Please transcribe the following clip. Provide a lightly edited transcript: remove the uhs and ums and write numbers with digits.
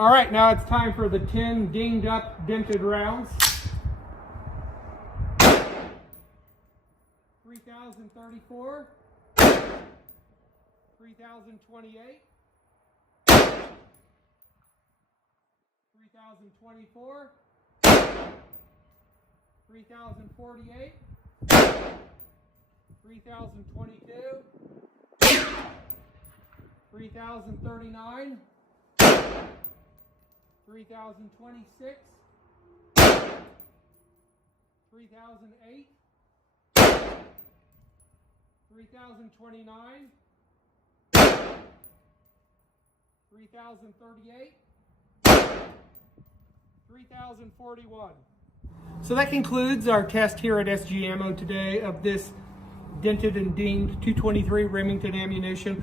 All right, now it's time for the 10 dinged up dented rounds. 3034, 3028, 3024, 3048, 3022, 3039, 3026, 3008, 3029, 3038, 3041. So that concludes our test here at SG Ammo today of this dented and dinged 223 Remington ammunition.